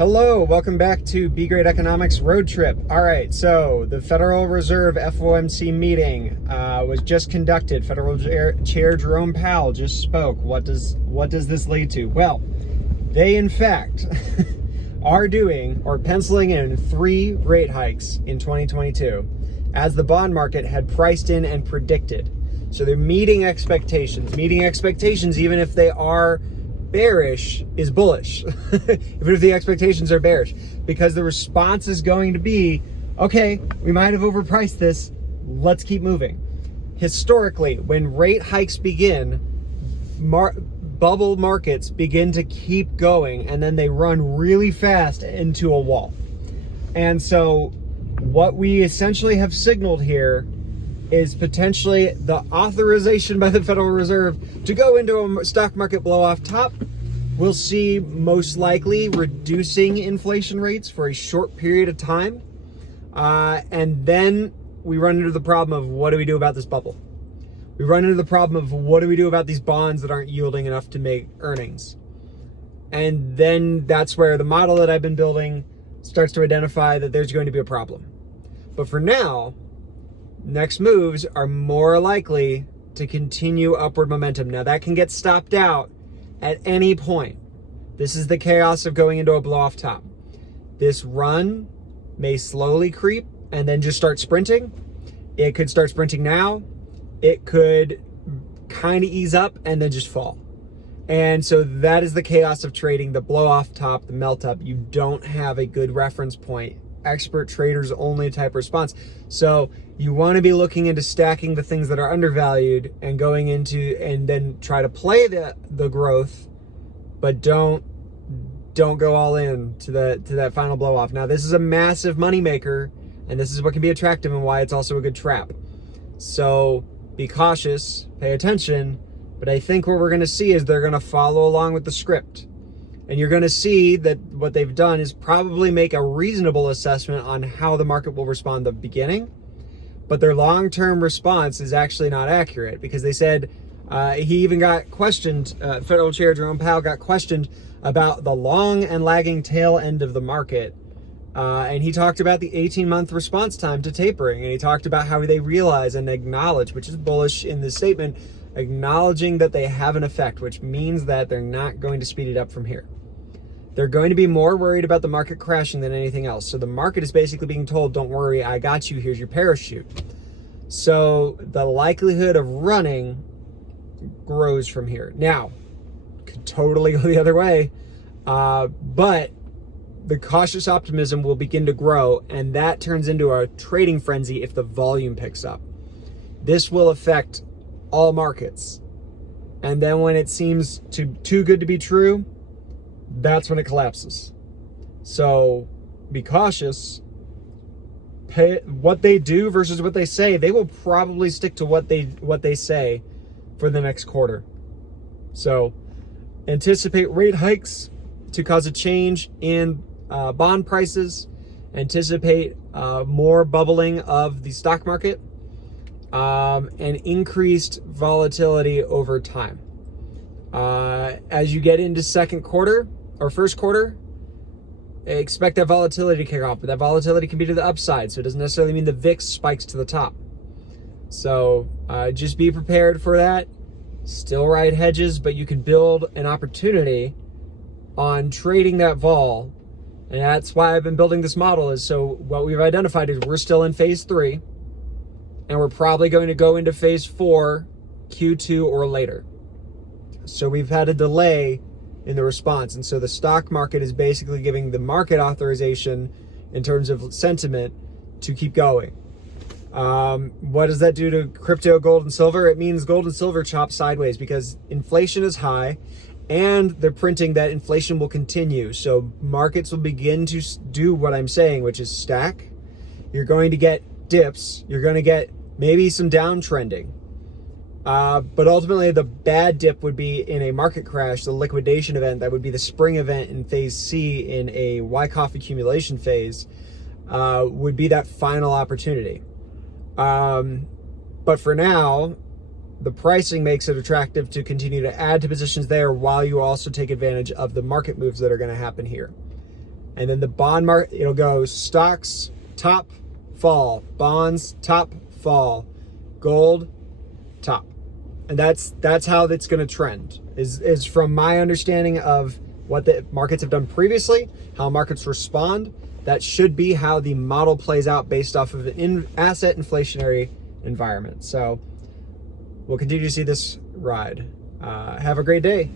Hello, welcome back to B Grade Economics Road Trip. All right, so the Federal Reserve FOMC meeting was just conducted. Federal Chair Jerome Powell just spoke. What does this lead to? Well, they in fact are doing or penciling in 3 rate hikes in 2022, as the bond market had priced in and predicted. So they're meeting expectations. Meeting expectations, even if they are bearish, is bullish, even if the expectations are bearish, because the response is going to be, okay, we might have overpriced this, let's keep moving. Historically, when rate hikes begin, bubble markets begin to keep going, and then they run really fast into a wall. And so what we essentially have signaled here is potentially the authorization by the Federal Reserve to go into a stock market blow off top. We'll see most likely reducing inflation rates for a short period of time. And then we run into the problem of, what do we do about this bubble? We run into the problem of, what do we do about these bonds that aren't yielding enough to make earnings? And then that's where the model that I've been building starts to identify that there's going to be a problem. But for now, next moves are more likely to continue upward momentum. Now that can get stopped out at any point. This is the chaos of going into a blow off top. This run may slowly creep and then just start sprinting. It could start sprinting now. It could kind of ease up and then just fall. And so that is the chaos of trading, the blow off top, the melt up. You don't have a good reference point. Expert traders only type response. So you want to be looking into stacking the things that are undervalued and going into, and then try to play the growth, but don't go all in to that final blow off. Now this is a massive money maker, and this is what can be attractive and why it's also a good trap. So be cautious, pay attention, but I think what we're going to see is they're going to follow along with the script. And you're going to see that what they've done is probably make a reasonable assessment on how the market will respond at the beginning. But their long-term response is actually not accurate, because they said, he even got questioned, Federal Chair Jerome Powell got questioned about the long and lagging tail end of the market. And he talked about the 18-month response time to tapering. And he talked about how they realize and acknowledge, which is bullish in this statement, acknowledging that they have an effect, which means that they're not going to speed it up from here. They're going to be more worried about the market crashing than anything else. So the market is basically being told, don't worry, I got you, here's your parachute. So the likelihood of running grows from here. Now, could totally go the other way, but the cautious optimism will begin to grow, and that turns into a trading frenzy if the volume picks up. This will affect all markets. And then when it seems too good to be true, that's when it collapses. So be cautious. What they do versus what they say, they will probably stick to what they say for the next quarter. So anticipate rate hikes to cause a change in bond prices. Anticipate more bubbling of the stock market, and increased volatility over time. As you get into second quarter or first quarter, expect that volatility to kick off, but that volatility can be to the upside, so it doesn't necessarily mean the VIX spikes to the top. So just be prepared for that. Still ride hedges, but you can build an opportunity on trading that vol. And that's why I've been building this model, is so what we've identified is we're still in phase 3, and we're probably going to go into phase 4, Q2 or later. So we've had a delay in the response. And so the stock market is basically giving the market authorization in terms of sentiment to keep going. What does that do to crypto, gold, and silver? It means gold and silver chop sideways because inflation is high, and they're printing that inflation will continue. So markets will begin to do what I'm saying, which is stack. You're going to get dips. You're going to get maybe some downtrending. But ultimately, the bad dip would be in a market crash, the liquidation event. That would be the spring event in phase C in a Wyckoff accumulation phase, would be that final opportunity. But for now, the pricing makes it attractive to continue to add to positions there while you also take advantage of the market moves that are going to happen here. And then the bond market, it'll go stocks, top, fall, bonds, top, fall, gold, top. And that's how it's going to trend, is from my understanding of what the markets have done previously, how markets respond. That should be how the model plays out based off of an asset inflationary environment. So we'll continue to see this ride. Have a great day.